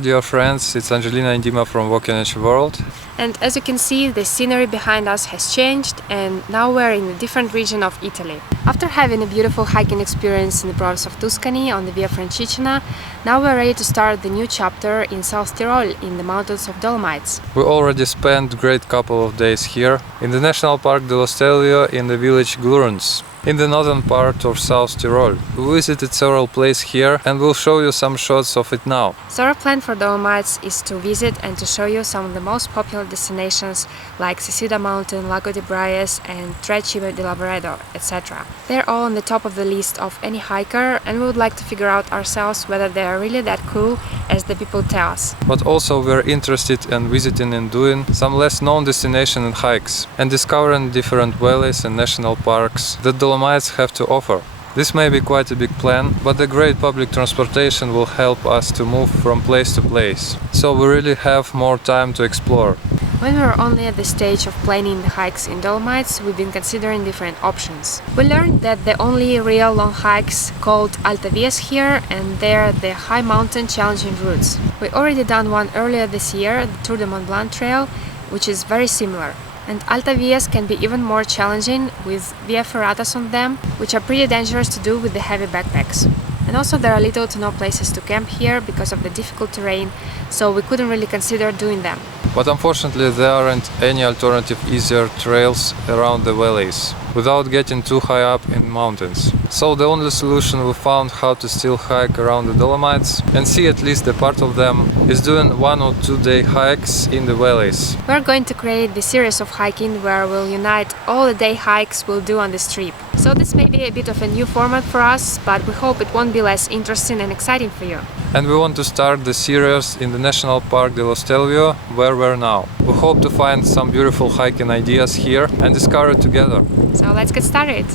dear friends, it's Angelina and Dima from Walk in Nature World. And as you can see, the scenery behind us has changed, and now we're in a different region of Italy. After having a beautiful hiking experience in the province of Tuscany on the Via Francigena, now we're ready to start the new chapter in South Tyrol, in the mountains of Dolomites. We already spent a great couple of days here, in the National Park dello Stelvio in the village Graun, in the northern part of South Tyrol. We visited several places here and we'll show you some shots of it now. So our plan for Dolomites is to visit and to show you some of the most popular destinations like Sisida Mountain, Lago di Braies and Trecce di Lavaredo, etc. They're all on the top of the list of any hiker, and we would like to figure out ourselves whether they are really that cool as the people tell us. But also we're interested in visiting and doing some less known destinations and hikes, and discovering different valleys and national parks that Dolomites have to offer. This may be quite a big plan, but the great public transportation will help us to move from place to place. So we really have more time to explore. When we were only at the stage of planning the hikes in Dolomites, we've been considering different options. We learned that the only real long hikes called Alta Vias here, and they're the high mountain challenging routes. We already done one earlier this year, the Tour de Mont Blanc trail, which is very similar. And Alta Vias can be even more challenging with via ferratas on them, which are pretty dangerous to do with the heavy backpacks. And also there are little to no places to camp here because of the difficult terrain, so we couldn't really consider doing them. But unfortunately there aren't any alternative easier trails around the valleys, without getting too high up in mountains. So the only solution we found how to still hike around the Dolomites and see at least a part of them is doing 1 or 2 day hikes in the valleys. We're going to create the series of hiking where we'll unite all the day hikes we'll do on this trip. So this may be a bit of a new format for us, but we hope it won't be less interesting and exciting for you. And we want to start the series in the National Park dello Stelvio, where we're now. We hope to find some beautiful hiking ideas here and discover it together. So let's get started!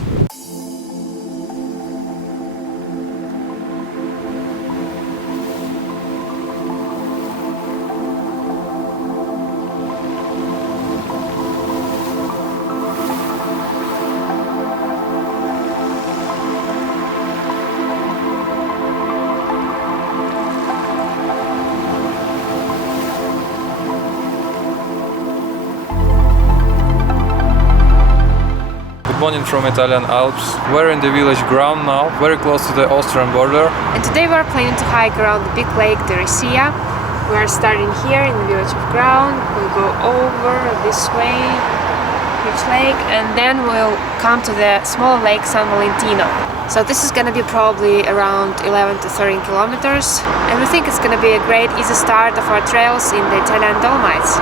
Good morning from Italian Alps. We're in the village Graun now, very close to the Austrian border. And today we're planning to hike around the big lake Resia. We're starting here in the village of Graun. We'll go over this way, huge lake, and then we'll come to the small lake San Valentino. So this is gonna be probably around 11 to 13 kilometers, and we think it's gonna be a great easy start of our trails in the Italian Dolomites.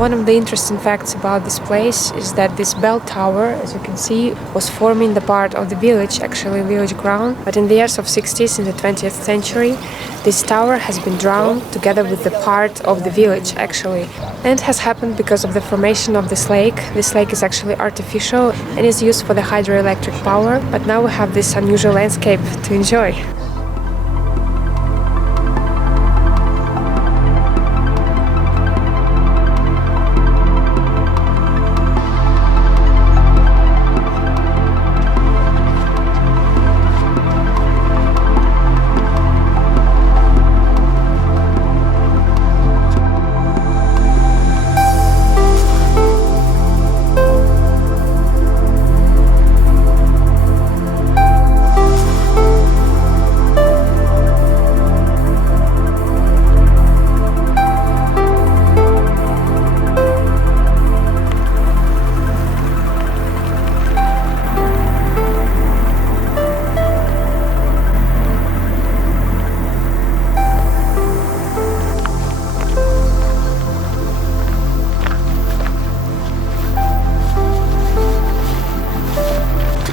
One of the interesting facts about this place is that this bell tower, as you can see, was forming the part of the village, actually village Graun, but in the years of 60s in the 20th century, this tower has been drowned together with the part of the village, actually. And it has happened because of the formation of this lake. This lake is actually artificial and is used for the hydroelectric power, but now we have this unusual landscape to enjoy.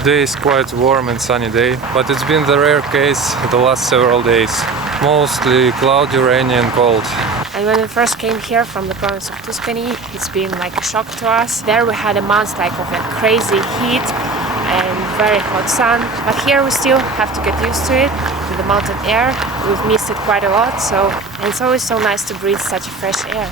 Today is quite warm and sunny day, but it's been the rare case the last several days. Mostly cloudy, rainy and cold. And when we first came here from the province of Tuscany, it's been like a shock to us. There we had a month like of a crazy heat and very hot sun, but here we still have to get used to it, to the mountain air. We've missed it quite a lot, and it's always so nice to breathe such a fresh air.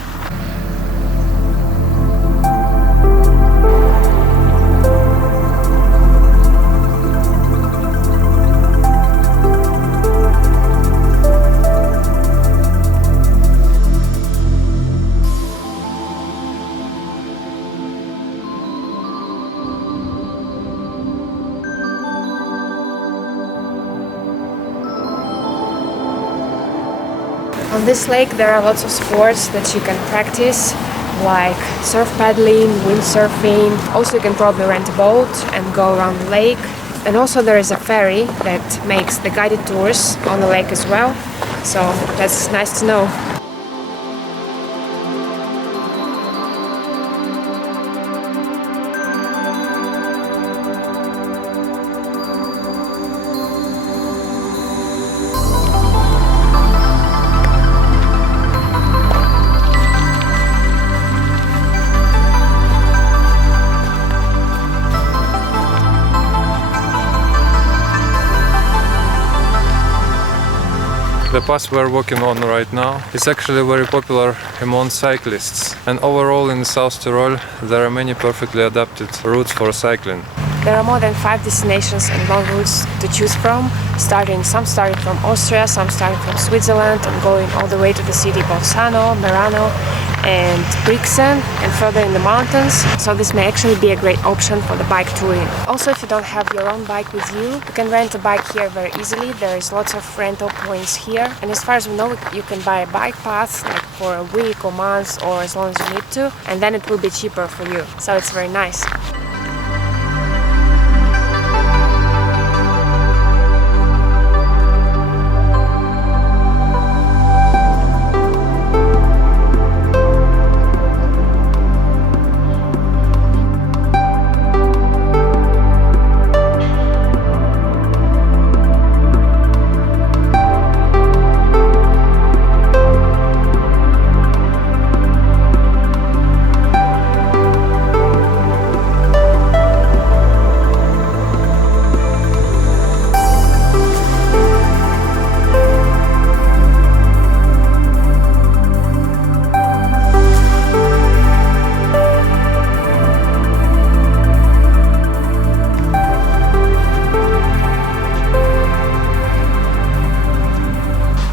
On this lake there are lots of sports that you can practice, like surf paddling, windsurfing. Also you can probably rent a boat and go around the lake. And also there is a ferry that makes the guided tours on the lake as well. So that's nice to know. The path we're walking on right now is actually very popular among cyclists, and overall in South Tyrol there are many perfectly adapted routes for cycling. There are more than 5 destinations and long routes to choose from, some starting from Austria, some starting from Switzerland and going all the way to the city Bolzano, Merano and Brixen and further in the mountains. So this may actually be a great option for the bike touring. Also, if you don't have your own bike with you can rent a bike here very easily. There is lots of rental points here, and as far as we know you can buy a bike pass like for a week or months or as long as you need to, and then it will be cheaper for you. So it's very nice.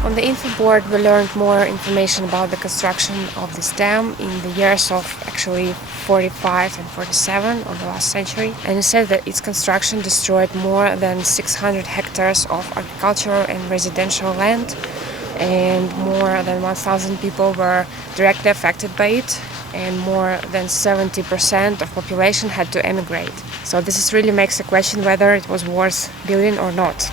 On the info board we learned more information about the construction of this dam in the years of actually 45 and 47 of the last century, and it said that its construction destroyed more than 600 hectares of agricultural and residential land, and more than 1,000 people were directly affected by it, and more than 70% of population had to emigrate. So this really makes a question whether it was worth building or not.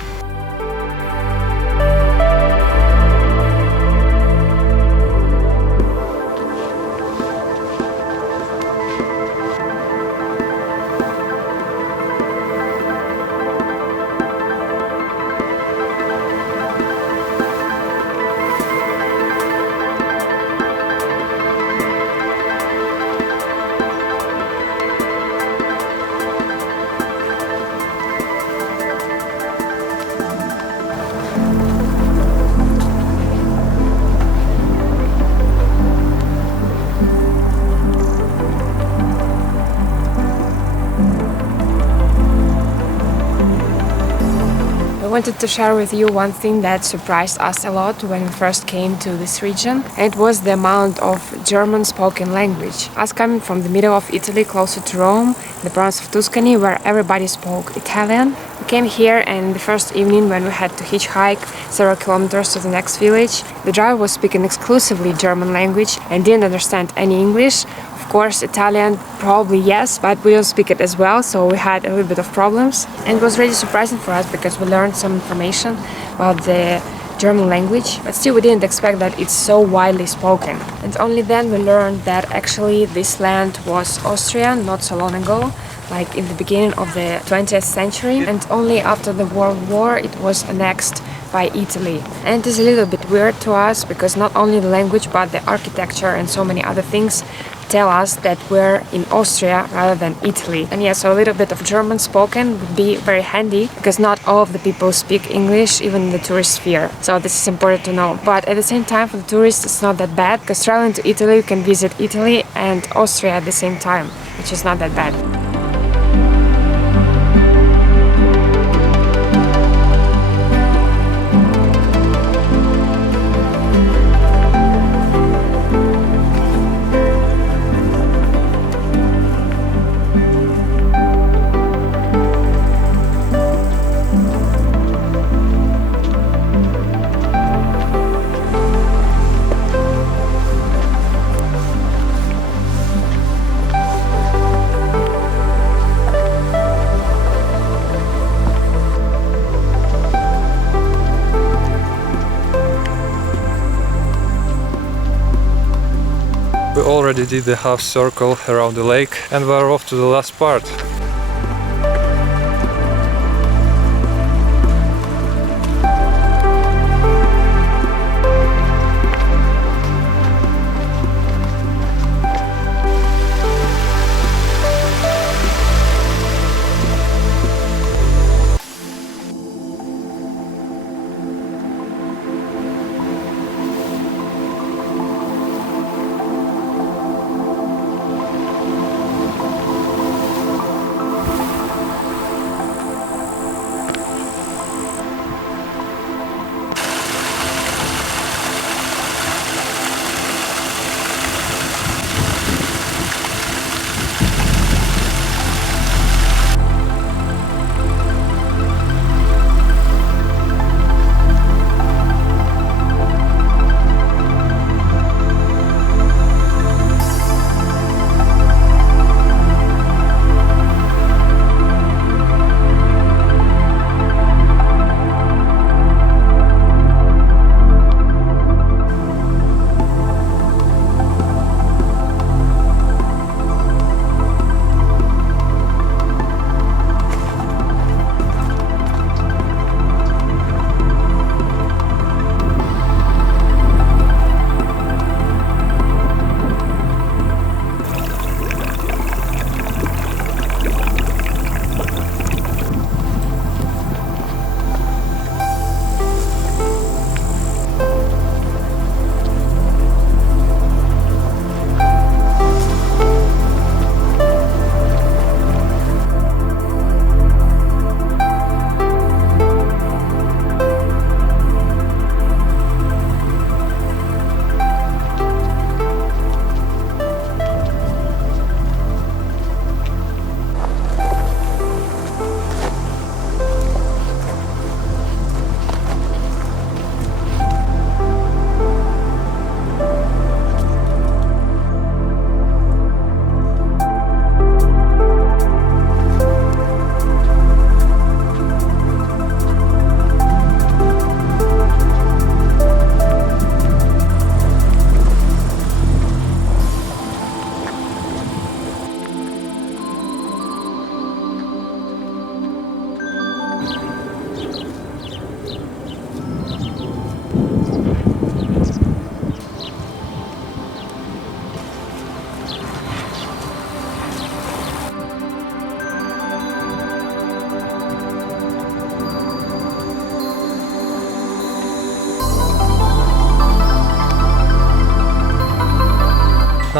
I wanted to share with you one thing that surprised us a lot when we first came to this region, and it was the amount of German spoken language. Us coming from the middle of Italy, closer to Rome, the province of Tuscany, where everybody spoke Italian. We came here, and the first evening when we had to hitchhike several kilometers to the next village, the driver was speaking exclusively German language and didn't understand any English. Of course, Italian, probably yes, but we don't speak it as well, so we had a little bit of problems. And it was really surprising for us because we learned some information about the German language, but still we didn't expect that it's so widely spoken. And only then we learned that actually this land was Austrian not so long ago, like in the beginning of the 20th century, and only after the World War it was annexed by Italy. And it is a little bit weird to us because not only the language but the architecture and so many other things tell us that we're in Austria rather than Italy. And yeah, so a little bit of German spoken would be very handy because not all of the people speak English, even in the tourist sphere. So this is important to know. But at the same time, for the tourists, it's not that bad because traveling to Italy, you can visit Italy and Austria at the same time, which is not that bad. We already did the half circle around the lake and we're off to the last part.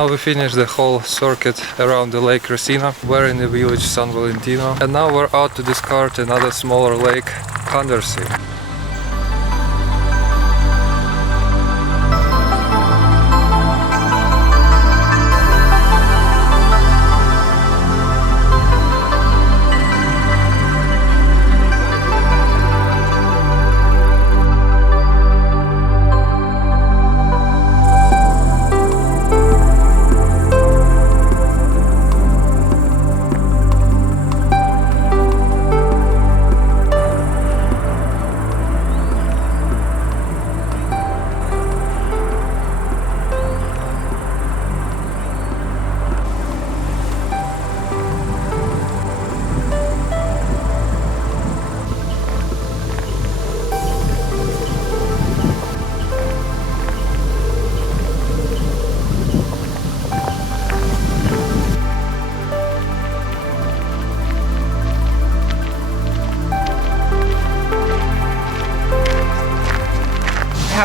Now we finished the whole circuit around the Lake Resia. We're in the village San Valentin, and now we're out to discover another smaller lake, Haidersee.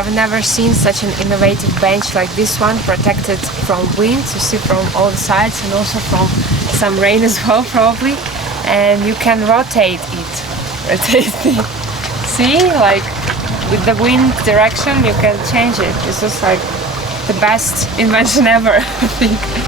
have never seen such an innovative bench like this one, protected from wind, you see from all sides and also from some rain as well probably, and you can rotate it. See, like with the wind direction you can change it. This is like the best invention ever, I think.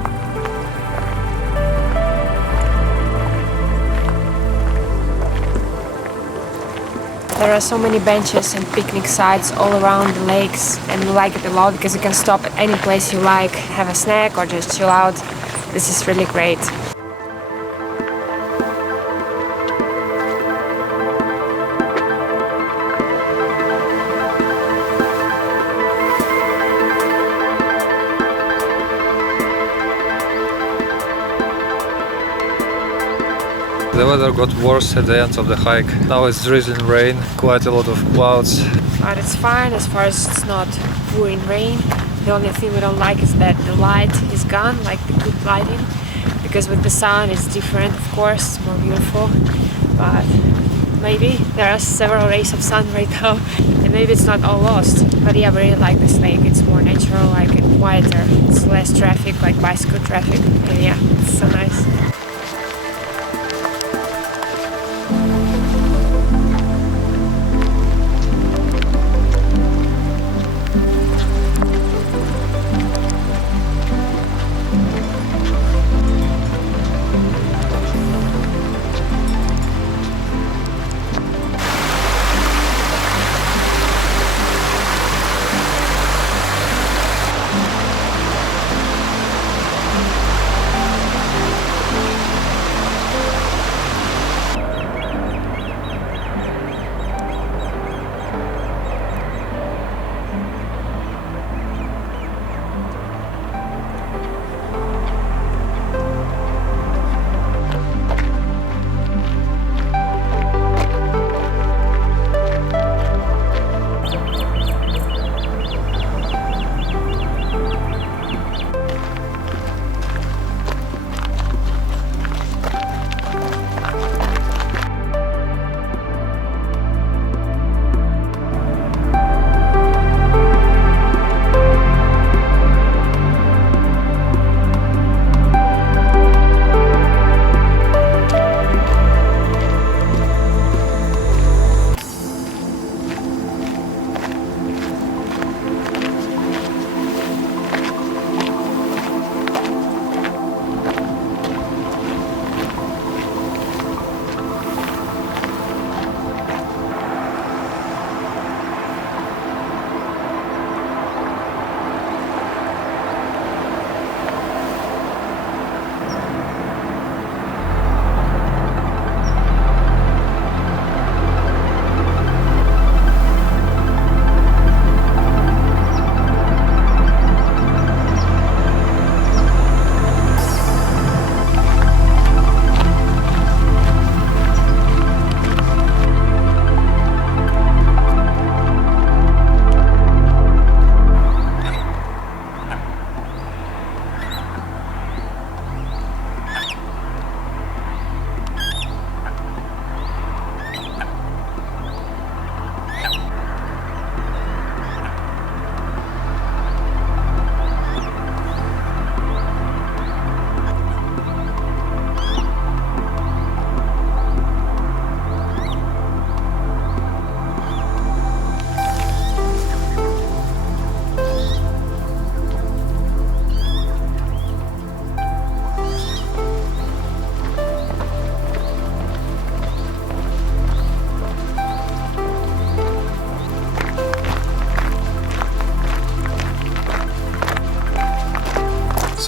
There are so many benches and picnic sites all around the lakes, and we like it a lot because you can stop at any place you like, have a snack or just chill out. This is really great. The weather got worse at the end of the hike. Now it's drizzling rain, quite a lot of clouds. But it's fine as far as it's not pouring rain. The only thing we don't like is that the light is gone, like the good lighting. Because with the sun it's different, of course, it's more beautiful. But maybe there are several rays of sun right now and maybe it's not all lost. But yeah, I really like this lake. It's more natural, like, and quieter. It's less traffic, like bicycle traffic. And yeah, it's so nice.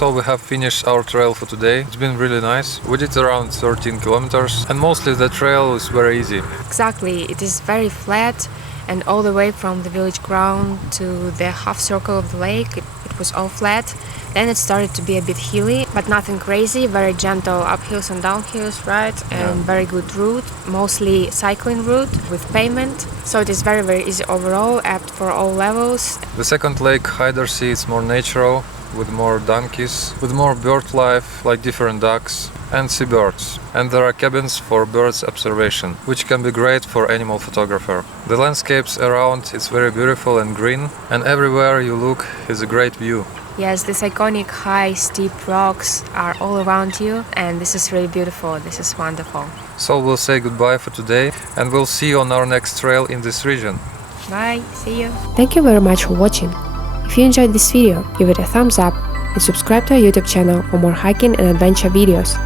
So we have finished our trail for today. It's been really nice. We did around 13 kilometers and mostly the trail is very easy. Exactly, it is very flat, and all the way from the village Graun to the half circle of the lake, it was all flat. Then it started to be a bit hilly, but nothing crazy, very gentle uphills and downhills, right? And very good route, mostly cycling route with pavement. So it is very easy overall, apt for all levels. The second lake, Haidersee, is more natural. with more donkeys, with more bird life, like different ducks and seabirds. And there are cabins for birds observation, which can be great for animal photographer. The landscapes around is very beautiful and green, and everywhere you look is a great view. Yes, these iconic high, steep rocks are all around you, and this is really beautiful. This is wonderful. So we'll say goodbye for today, and we'll see you on our next trail in this region. Bye, see you. Thank you very much for watching. If you enjoyed this video, give it a thumbs up and subscribe to our YouTube channel for more hiking and adventure videos.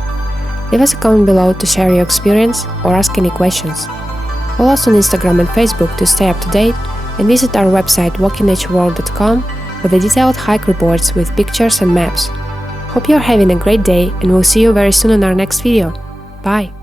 Leave us a comment below to share your experience or ask any questions. Follow us on Instagram and Facebook to stay up to date, and visit our website walkingnatureworld.com for the detailed hike reports with pictures and maps. Hope you're having a great day, and we'll see you very soon in our next video. Bye!